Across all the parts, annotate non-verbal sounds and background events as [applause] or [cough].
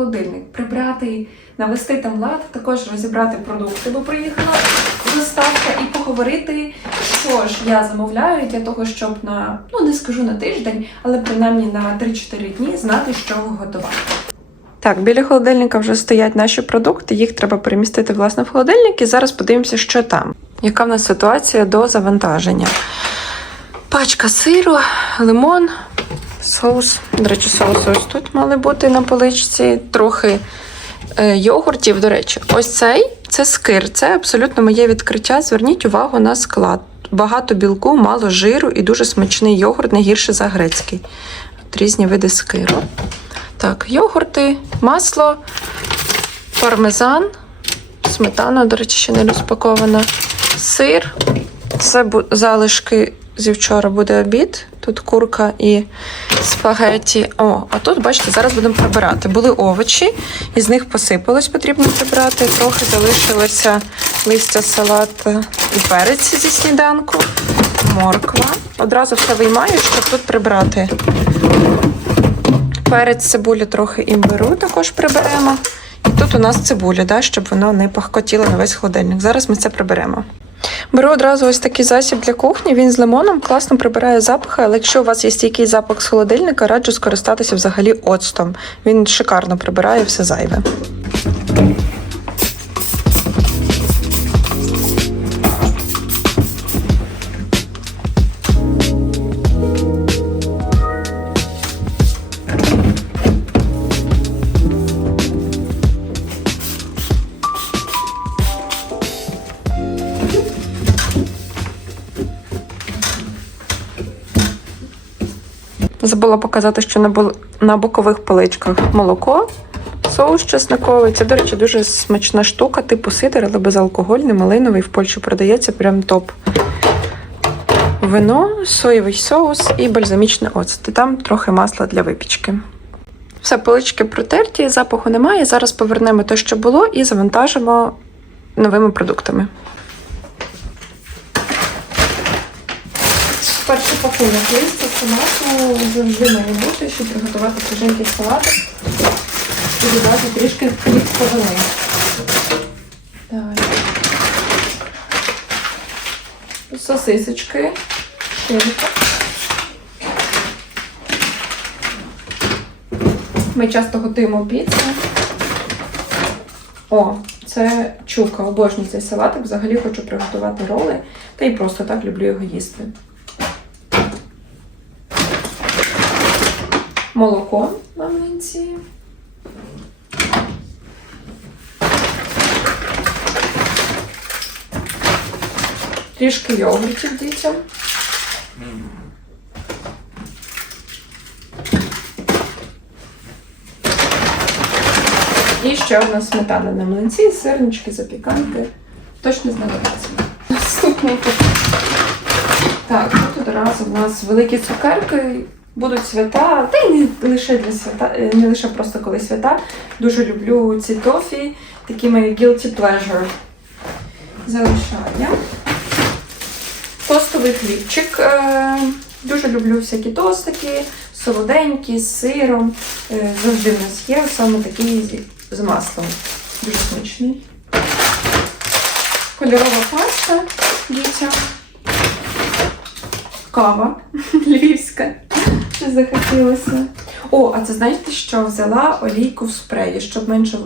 холодильник, прибрати, навести там лад, також розібрати продукти, бо приїхала доставка, і поговорити, що ж я замовляю для того, щоб на, ну не скажу на тиждень, але принаймні на 3-4 дні знати, що готувати. Так, біля холодильника вже стоять наші продукти, їх треба перемістити власне в холодильник і зараз подивимося, що там. Яка в нас ситуація до завантаження? Пачка сиру, лимон, соус. До речі, соус ось тут мали бути на поличці. Трохи е, йогуртів. До речі, ось цей це скир. Це абсолютно моє відкриття. Зверніть увагу на склад. Багато білку, мало жиру і дуже смачний йогурт, не гірше за грецький. От різні види скиру. Так, йогурти, масло, пармезан, сметана, до речі, ще не розпакована, сир. Це залишки зі вчора буде обід. Тут курка і спагеті. О, а тут, бачите, зараз будемо прибирати. Були овочі, із них посипалось, потрібно прибрати. Трохи залишилося листя салату і перець зі сніданку, морква. Одразу все виймаю, щоб тут прибрати. Перець, цибулю трохи імбиру також приберемо. І тут у нас цибуля, да, щоб воно не пахкотіло на весь холодильник. Зараз ми це приберемо. Беру одразу ось такий засіб для кухні. Він з лимоном класно прибирає запахи, але якщо у вас є стійкий запах з холодильника, раджу скористатися взагалі оцтом. Він шикарно прибирає все зайве. Забула показати, що на, бокових поличках молоко, соус чесниковий. Це, до речі, дуже смачна штука, типу сидр, але безалкогольний, малиновий. В Польщі продається прям топ. Вино, соєвий соус і бальзамічний оцет. І там трохи масла для випічки. Все, полички протерті, запаху немає. Зараз повернемо те, що було, і завантажимо новими продуктами. Пакунок листя салату завжди має бути, щоб приготувати свіженький салатик і додати трішки клітковини. Далі. Сосисочки, шинка. Ми часто готуємо піцу. О, це чука, обожнюю цей салатик. Взагалі хочу приготувати роли, та й просто так люблю його їсти. Молоко на млинці. Трішки йогуртів дітям. І ще одна сметана на млинці, сирнички, запіканки. Точно знадобиться. Наступний. Так, тут одразу в нас великі цукерки. Будуть свята, та й не лише для свята, е, не лише просто коли свята. Дуже люблю ці тофі, такі мої guilty pleasure. Залишаю. Тостовий хлібчик. Е, Дуже люблю всякі тостики, солоденькі, з сиром. Е, Завжди в нас є саме такий з- маслом. Дуже смачний. Кольорова паста дітям. Кава [laughs] львівська. Що захотілося. О, а це знаєте, що взяла олійку в спреї, щоб менше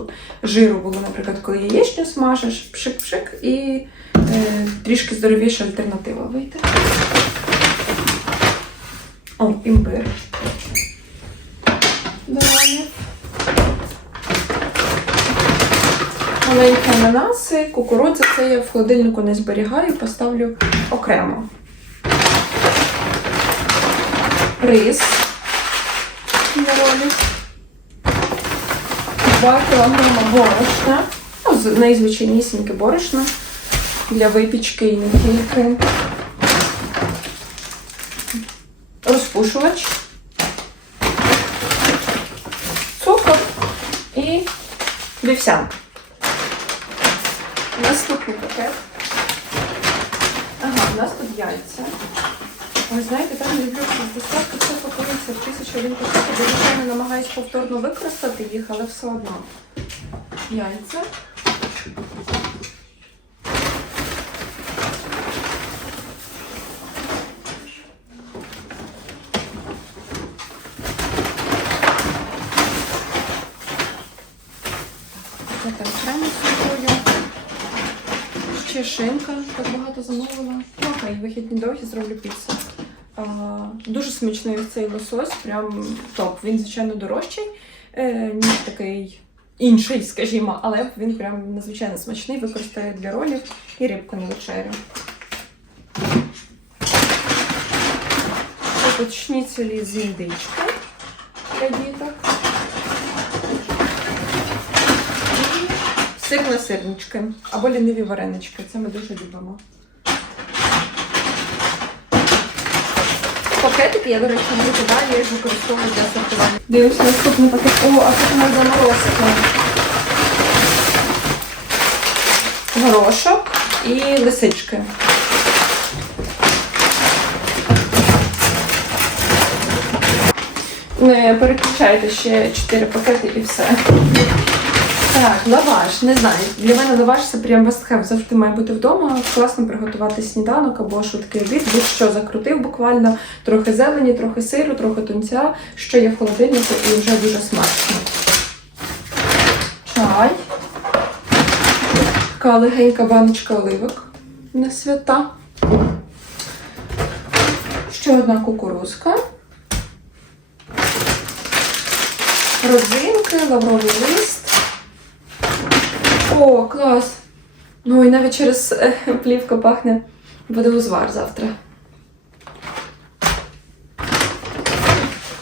жиру було, наприклад, коли яєчню смажеш, пшик-пшик, і е, трішки здоровіша альтернатива вийде. О, імбир. Далі. Маленькі ананаси, кукурудза, це я в холодильнику не зберігаю, поставлю окремо. Рис на ролі. 2 кілограма борошна. Ну, найзвичайнісіньке борошно для випічки і не тільки. Розпушувач. Цукор і вівсянка. Наступний пакет. Ага, у нас тут яйця. Ой, знаєте, так люблю, доставки все пакується в тисячу один пакет. Я звичайно намагаюсь повторно використати їх, але все одно. Яйця. Це там крем з собою. Ще шинка, так багато замовила. Окей, вихідні довгі зроблю піцу. Дуже смачний цей лосось, прям топ. Він, звичайно, дорожчий, е, ніж такий інший, скажімо, але він прям надзвичайно смачний, використає для ролів і рибку на вечерю. Тут шніцелі з індички для діток. І сирні сирнички або ліниві варенички. Це ми дуже любимо. Пакетики я, до речі, не викидаю, я їх використовую для сортування. Дивимося наступний пакет. О, а тут у нас заморозка. Горошок і лисички. Не переключайте ще 4 пакети і все. Так, лаваш, не знаю. Для мене лаваш це прям have. Завжди має бути вдома. Класно приготувати сніданок або швидкий обід. Будь-що закрутив буквально. Трохи зелені, трохи сиру, трохи тунця, що є в холодильнику і вже дуже смачно. Чай. Така легенька баночка оливок на свята. Ще одна кукурузка. Родзинки, лавровий лист. О, клас! Ну і навіть через е, плівка пахне водоузвар завтра.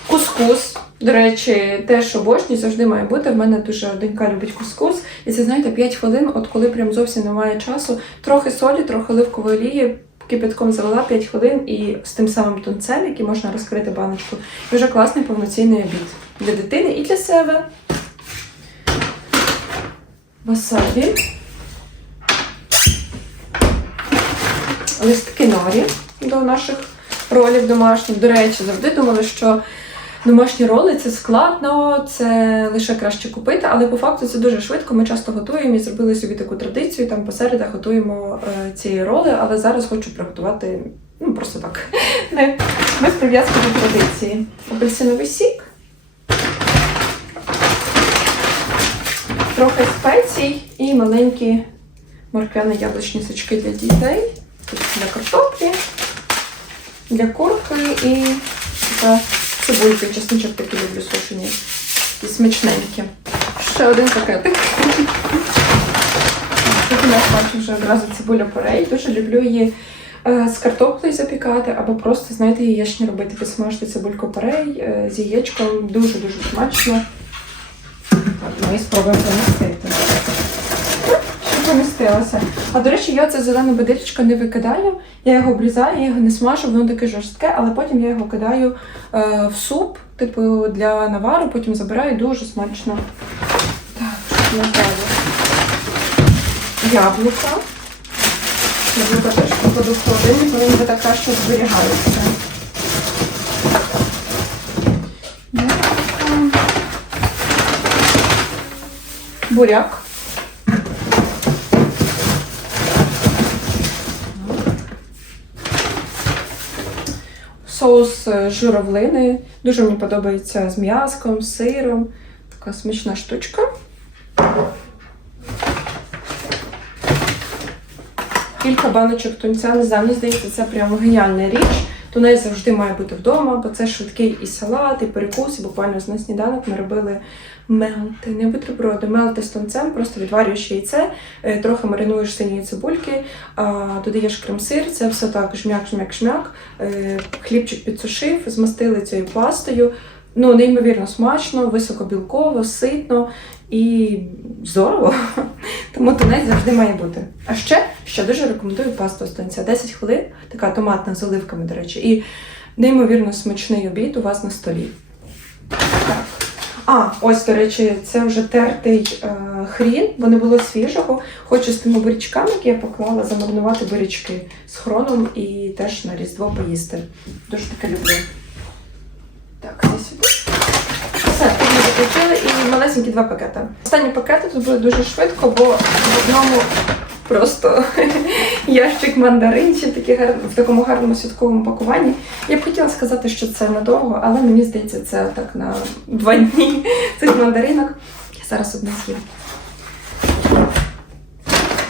Кускус. До речі, теж обожнюю, завжди має бути. В мене дуже донька любить кускус. І це, знаєте, 5 хвилин, от коли прям зовсім немає часу. Трохи солі, трохи оливкової олії, кипятком завела 5 хвилин і з тим самим тунцем, який можна розкрити баночку. І вже класний повноцінний обід для дитини і для себе. Васабі. Листки норі до наших ролів домашніх. До речі, завжди думали, що домашні роли це складно, це лише краще купити, але по факту це дуже швидко. Ми часто готуємо і зробили собі таку традицію. Там посередах готуємо е, ці роли, але зараз хочу приготувати ну, просто так. [laughs] Не, без прив'язки до традиції. Апельсиновий сік. Трохи спецій і маленькі морквяно-яблучні сачки для дітей. Для картоплі, для курки і цибульки, чесничок такий люблю сушені і смачненькі. Ще один пакетик. Тут у нас бачу вже одразу цибуля порей. Дуже люблю її е, з картоплею запікати, або просто, знаєте, яєчні робити, підсмажити цибульку порей е, з яєчком. Дуже-дуже смачно. Ми спробуємо помістити. Помістилося. А до речі, я це зелене бадильчко не викидаю. Я його обрізаю, я його не смажу, воно таке жорстке, але потім я його кидаю е, в суп, типу для навару, потім забираю дуже смачно. Так, що далі? Яблука. Яблука теж покладу в вони так краще зберігаються. Яблука. Буряк. Соус е, журавлини. Дуже мені подобається з м'язком, з сиром. Така смачна штучка. Кілька баночок тунця. Не знаю, мені здається, це прям геніальна річ. Тунець завжди має бути вдома, бо це швидкий і салат, і перекус. І буквально на сніданок ми робили мелти, не бутерброди, мелти з тунцем, просто відварюєш яйце, е, трохи маринуєш сині цибульки, додаєш крем-сир, це все так жмяк, жмяк, жмяк. Е, Хлібчик підсушив, змастили цією пастою. Ну, неймовірно смачно, високобілково, ситно і здорово. [laughs] Тому тунець завжди має бути. А ще, ще дуже рекомендую пасту з тунця. 10 хвилин, така томатна з оливками, до речі, і неймовірно смачний обід у вас на столі. А, ось, до речі, це вже тертий е, хрін, бо не було свіжого. Хочу з тими бурячками, які я поклала, замаринувати бурячки з хроном і теж на Різдво поїсти. Дуже таке люблю. Так, це сюди. Все, тут ми закінчили і малесенькі два пакети. Останні пакети тут були дуже швидко, бо в одному просто [laughs] ящик мандаринчик такі гар... в такому гарному святковому пакуванні. Я б хотіла сказати, що це надовго, але мені здається, це так на два дні [laughs] цих мандаринок. Я зараз одне з'їм.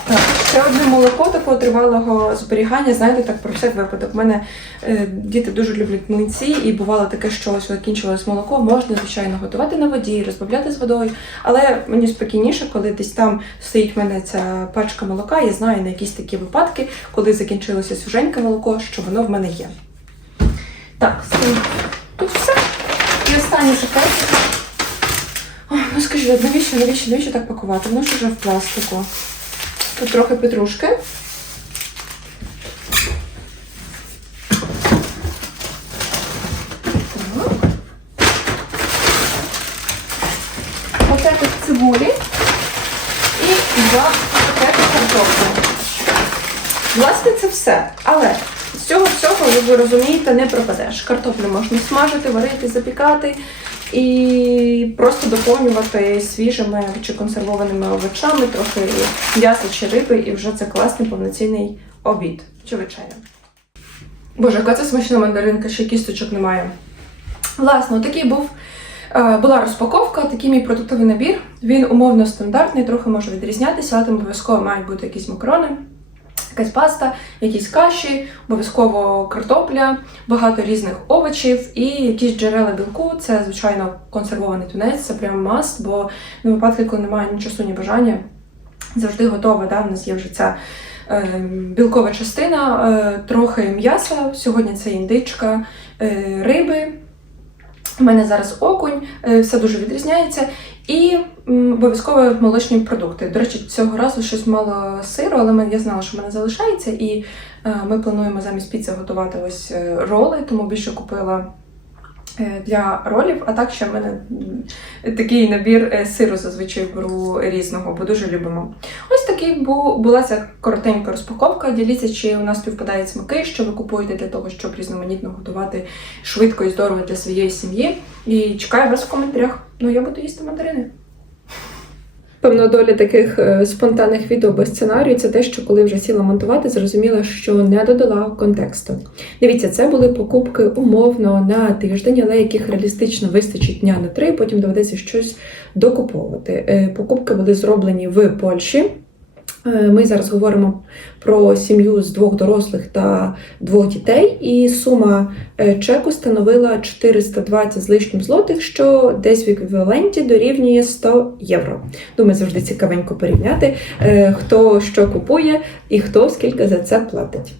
Так, ще одне молоко такого тривалого зберігання, знаєте, так про всяк випадок. У мене е, діти дуже люблять млинці, і бувало таке, що ось закінчилось молоко, можна, звичайно, готувати на воді, розбавляти з водою. Але мені спокійніше, коли десь там стоїть в мене ця пачка молока, я знаю на якісь такі випадки, коли закінчилося свіженьке молоко, що воно в мене є. Так, тут все. І пакет. Ой, ну скажіть, навіщо, навіщо, навіщо так пакувати? Воно ж вже в пластику. Тут трохи петрушки. Пакетик цибулі і два пакети картоплі. Власне, це все. Але з цього всього, як ви розумієте, не пропадеш. Картоплю можна смажити, варити, запікати і просто доповнювати свіжими чи консервованими овочами, трохи м'яса чи риби, і вже це класний повноцінний обід чи вечеря. Боже, яка це смачна мандаринка, ще кісточок немає. Власне, такий був. е, Була розпаковка, такий мій продуктовий набір. Він умовно стандартний, трохи може відрізнятися, але там обов'язково мають бути якісь макарони, якась паста, якісь каші, обов'язково картопля, багато різних овочів і якісь джерела білку. Це, звичайно, консервований тунець, це прям маст, бо на випадки, коли немає ні часу, ні бажання, завжди готова. Да? У нас є вже ця е, білкова частина, е, трохи м'яса. Сьогодні це індичка, е, риби. У мене зараз окунь, е, все дуже відрізняється. І обов'язково молочні продукти. До речі, цього разу щось мало сиру, але я знала, що в мене залишається, і е, ми плануємо замість піци готувати ось е, роли, тому більше купила для ролів. А так ще в мене такий набір сиру зазвичай беру різного, бо дуже любимо. Такий бу, була ця коротенька розпаковка. Діліться, чи у нас співпадають смаки, що ви купуєте для того, щоб різноманітно готувати швидко і здорово для своєї сім'ї. І чекаю вас в коментарях. Ну, я буду їсти мандарини. Певно, доля таких е, спонтанних відео без сценарію це те, що коли вже сіла монтувати, зрозуміла, що не додала контексту. Дивіться, це були покупки умовно на тиждень, але яких реалістично вистачить дня на три, потім доведеться щось докуповувати. Е, Покупки були зроблені в Польщі. Е, Ми зараз говоримо про сім'ю з двох дорослих та двох дітей, і сума е, чеку становила 420 з лишнім злотих, що десь в еквіваленті дорівнює 100 євро. Думаю, завжди цікавенько порівняти, е, хто що купує і хто скільки за це платить.